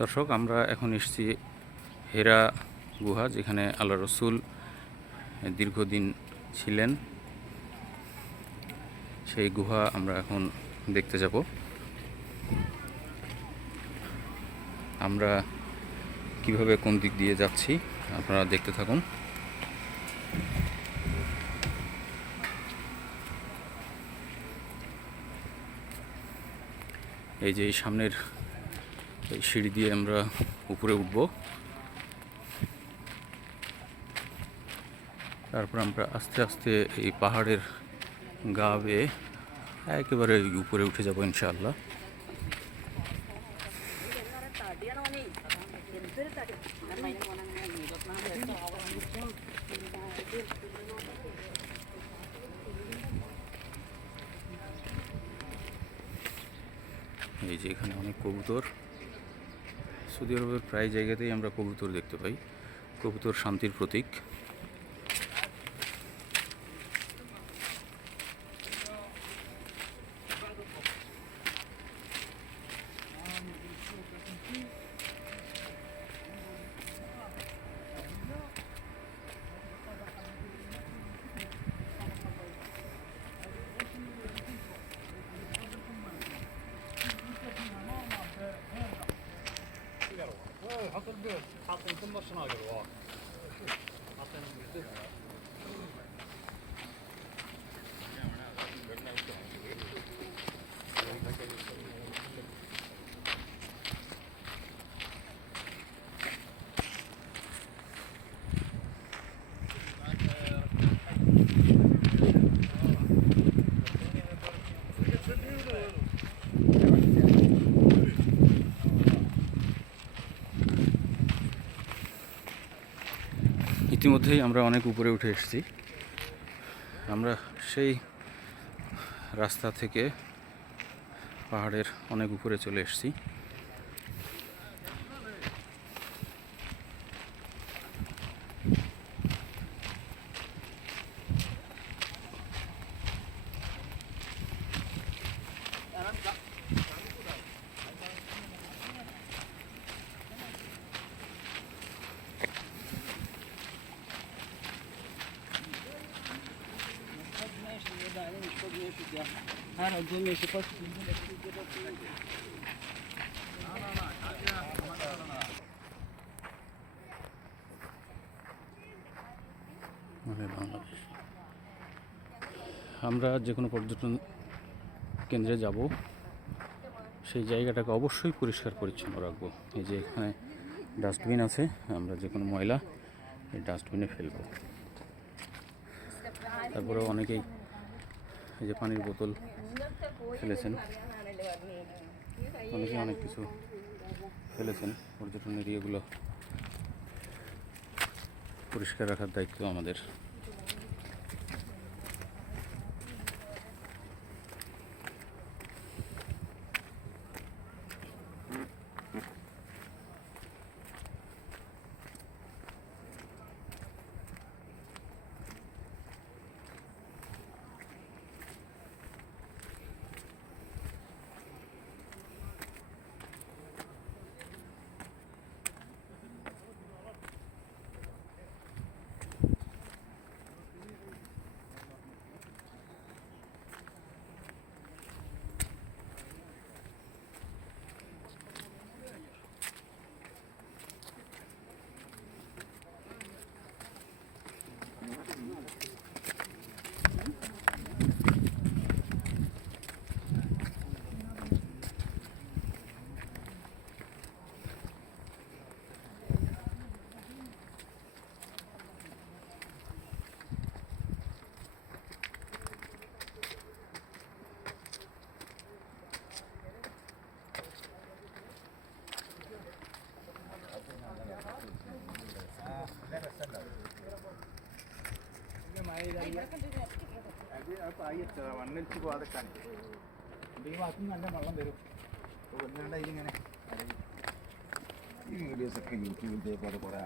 দর্শক, আমরা এখন এসেছি হেরা গুহা, যেখানে আল্লাহ রসুল দীর্ঘদিন ছিলেন। সেই গুহা আমরা এখন দেখতে যাব। আমরা কিভাবে কোন দিক দিয়ে যাচ্ছি আপনারা দেখতে থাকুন। এই যে এই সামনের এই সিঁড়ি দিয়ে আমরা উপরে উঠব, তারপর আমরা আস্তে আস্তে এই পাহাড়ের গা বেয়ে একেবারে উপরে উঠে যাব ইনশাআল্লাহ। এই যে এখানে অনেক কবুতর। সৌদি আরবের প্রায় জায়গাতেই আমরা কবুতর দেখতে পাই। কবুতর শান্তির প্রতীক। ইতিমধ্যেই আমরা অনেক উপরে উঠে এসেছি। আমরা সেই রাস্তা থেকে পাহাড়ের অনেক উপরে চলে এসেছি। বাংলাদেশ, আমরা যে কোনো পর্যটন কেন্দ্রে যাব, সেই জায়গাটাকে অবশ্যই পরিষ্কার পরিচ্ছন্ন রাখবো। এই যে এখানে ডাস্টবিন আছে, আমরা যে কোনো ময়লা এই ডাস্টবিনে ফেলব। তারপরে অনেকেই এই যে পানির বোতল ফেলেছেন, অনেকে অনেক কিছু ফেলেছেন। পর্যটন এরিয়াগুলো পরিষ্কার রাখার দায়িত্ব আমাদের। ഈ വീഡിയോസൊക്കെ യൂട്യൂബിൽ കുറേ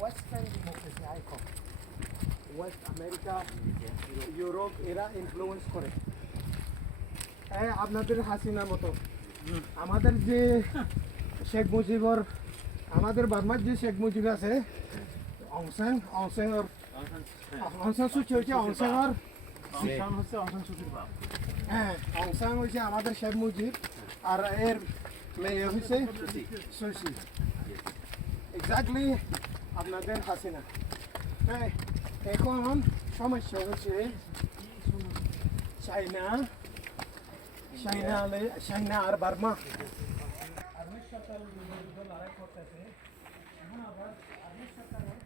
western democracy icon West America Europe এরা ইনফ্লুয়েন্স করে আপনাদের হাসিনার মতো আমাদের যে শেখ মুজিবর আমাদের বার্মার যে শেখ মুজিব আছে অংসান সুচি হচ্ছে অংসাঙর হচ্ছে অংসান সুচির বাপ হ্যাঁ অংসাং হচ্ছে আমাদের শেখ মুজিব আর এর মেয়ে হচ্ছে সুচি এক্স্যাক্টলি আপনাদের হাসিনা হ্যাঁ এখন সমস্যা হচ্ছে চাইনা আর বার্মা আর্মি সরকার লড়াই করতেছে এখন আবার আর্মি সরকারের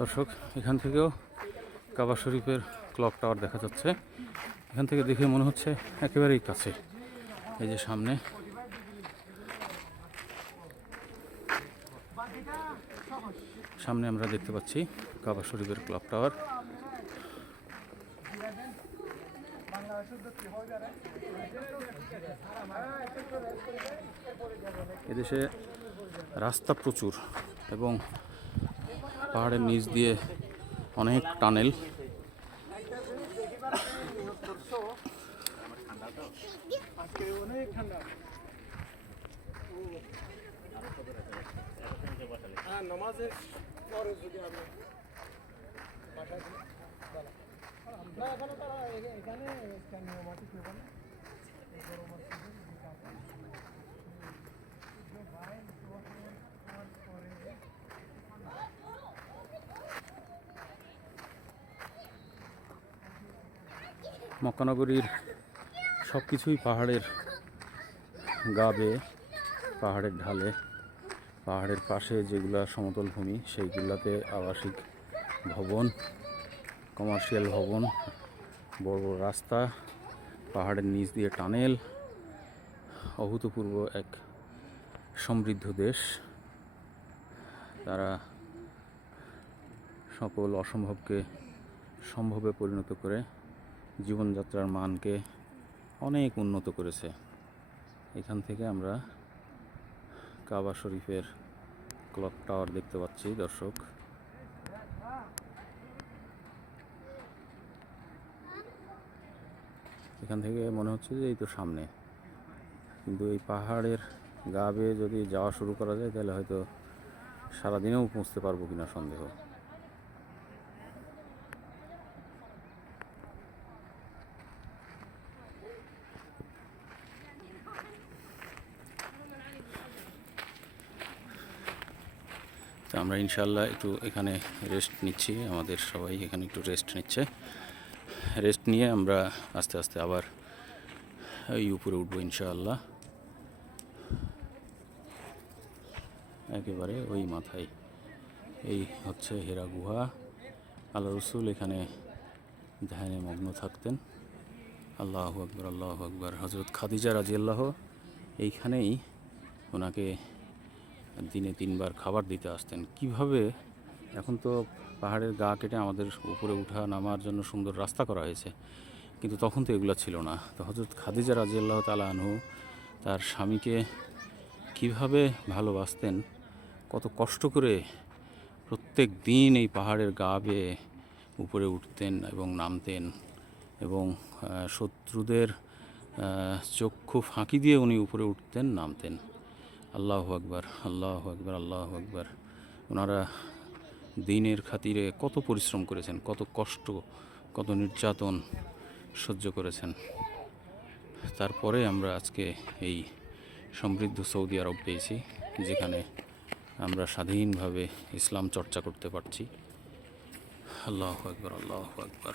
দর্শক এখান থেকেও কাবা শরীফের ক্লক টাওয়ার দেখা যাচ্ছে। এখান থেকে দেখে মনে হচ্ছে একেবারেই কাছে। এই যে সামনে আমরা দেখতে পাচ্ছি কাবা শরীফের ক্লক টাওয়ার। এদেশে রাস্তা প্রচুর এবং পাহাড়ের নিচ দিয়ে অনেক টানেল। নামাজের পরে যদি আমি না এখানে তারা এখানে নিয়মাটিক এখানে মক্কানগরীর সব কিছুই পাহাড়ের গা বেয়ে, পাহাড়ের ঢালে, পাহাড়ের পাশে যেগুলা সমতল ভূমি সেইগুলাতে আবাসিক ভবন, কমার্শিয়াল ভবন, বড় বড় রাস্তা, পাহাড়ের নিচ দিয়ে টানেল। অভূতপূর্ব এক সমৃদ্ধ দেশ। তারা সকল অসম্ভবকে সম্ভবে পরিণত করে জীবনযাত্রার মানকে অনেক উন্নত করেছে। এখান থেকে আমরা কাবা শরীফের ক্লক টাওয়ার দেখতে পাচ্ছি দর্শক। এখান থেকে মনে হচ্ছে যে এই তো সামনে, কিন্তু এই পাহাড়ের গা বেয়ে যদি যাওয়া শুরু করা যায় তাহলে হয়তো সারাদিনেও পৌঁছতে পারবো কিনা সন্দেহ। তো আমরা ইনশাল্লাহ একটু এখানে রেস্ট নিচ্ছি, আমাদের সবাই এখানে একটু রেস্ট নিচ্ছে। রেস্ট নিয়ে আমরা আস্তে আস্তে আবার এই উপরে উঠবো ইনশাআল্লাহ। একেবারে ওই মাথায় এই হচ্ছে হেরা গুহা। আল্লাহ রসুল এখানে ধ্যানে মগ্ন থাকতেন। আল্লাহু আকবার, আল্লাহু আকবার। হযরত খাদিজা রাদিয়াল্লাহু এইখানেই ওনাকে দিনে 3 বার খাবার দিতে আসতেন। কিভাবে, এখন তো পাহাড়ের গা কেটে আমাদের উপরে উঠা নামার জন্য সুন্দর রাস্তা করা হয়েছে, কিন্তু তখন তো এগুলো ছিল না। তো হযরত খাদিজা রাদিয়াল্লাহু তাআলা আনহু তার স্বামীকে কিভাবে ভালোবাসতেন, কত কষ্ট করে প্রত্যেক দিন এই পাহাড়ের গা বেয়ে উপরে উঠতেন এবং নামতেন, এবং শত্রুদের চক্ষু ফাঁকি দিয়ে উনি উপরে উঠতেন নামতেন। আল্লাহু আকবার, আল্লাহু আকবার, আল্লাহু আকবার। ওনারা দিনের খাতিরে কত পরিশ্রম করেছেন, কত কষ্ট, কত নির্যাতন সহ্য করেছেন। তারপরে আমরা আজকে এই সমৃদ্ধ সৌদি আরব পেয়েছি, যেখানে আমরা স্বাধীনভাবে ইসলাম চর্চা করতে পারছি। আল্লাহু আকবার, আল্লাহু আকবার।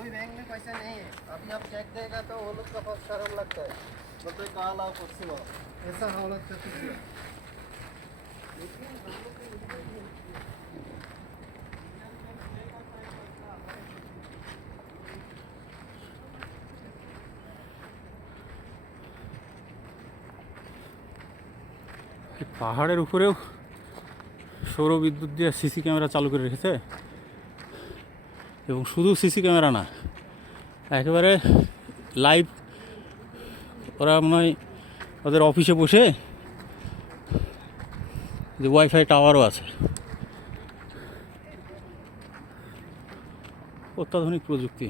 कोई बैंक में पैसा नहीं है, अभी आप चेक देगा तो वो लोग का पास शर्म लगता है, बोलते कहा लाओ कुर्सी लाओ, ऐसा हालत का कुछ नहीं। এই পাহাড়ের উপরেও সৌর বিদ্যুৎ দিয়ে সিসি ক্যামেরা চালু করে রেখেছে, এবং শুধু সিসি ক্যামেরা না, একেবারে লাইভ। ওরা মনে হয় ওদের অফিসে বসে যে ওয়াইফাই টাওয়ারও আছে। অত্যাধুনিক প্রযুক্তি।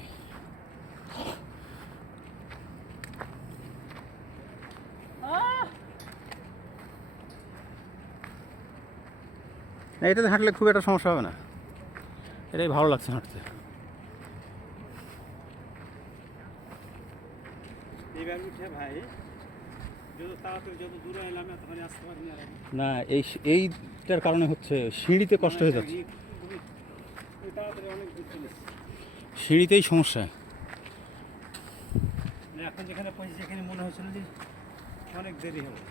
না, এটাতে হাঁটলে খুব একটা সমস্যা হবে না, এটাই ভালো লাগছে হাঁটতে। না, এইটার কারণে হচ্ছে সিঁড়িতে কষ্ট হয়ে যাচ্ছে, সিঁড়িতেই সমস্যা। এখন যেখানে পৌঁছে যেখানে মনে হচ্ছিল যে অনেক দেরি হবে।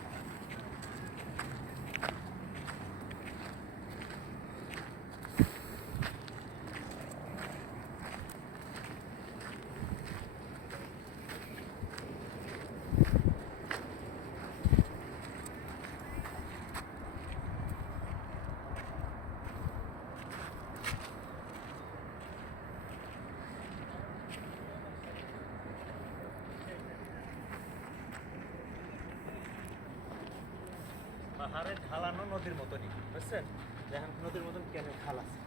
পাহাড়ের ঢালানো নদীর মতনই, বুঝছেন? দেখেন নদীর মতন কেন খাল আছে।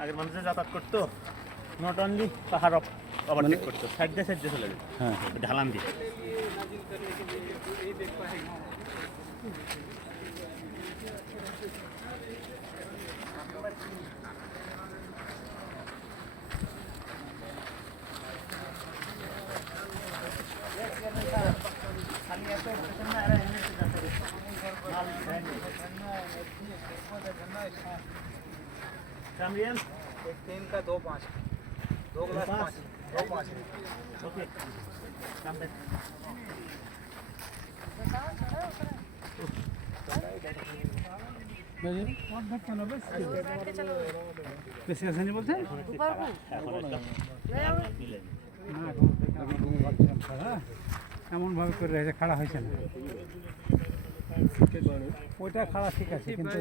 আগের মানুষে যাতায়াত করতো নট অনলি পাহাড় ওভারটেক করতো, সাইড দিয়ে চলে যেত। হ্যাঁ, ঢালান দিয়ে। एक 3 का 2 5, 2 ग्लास 5, 2 5। ओके, বেশি আসেনি বলছে এমন ভাবে করে রেখে খাড়া হয়েছে না, ওইটা খাড়া ঠিক আছে, কিন্তু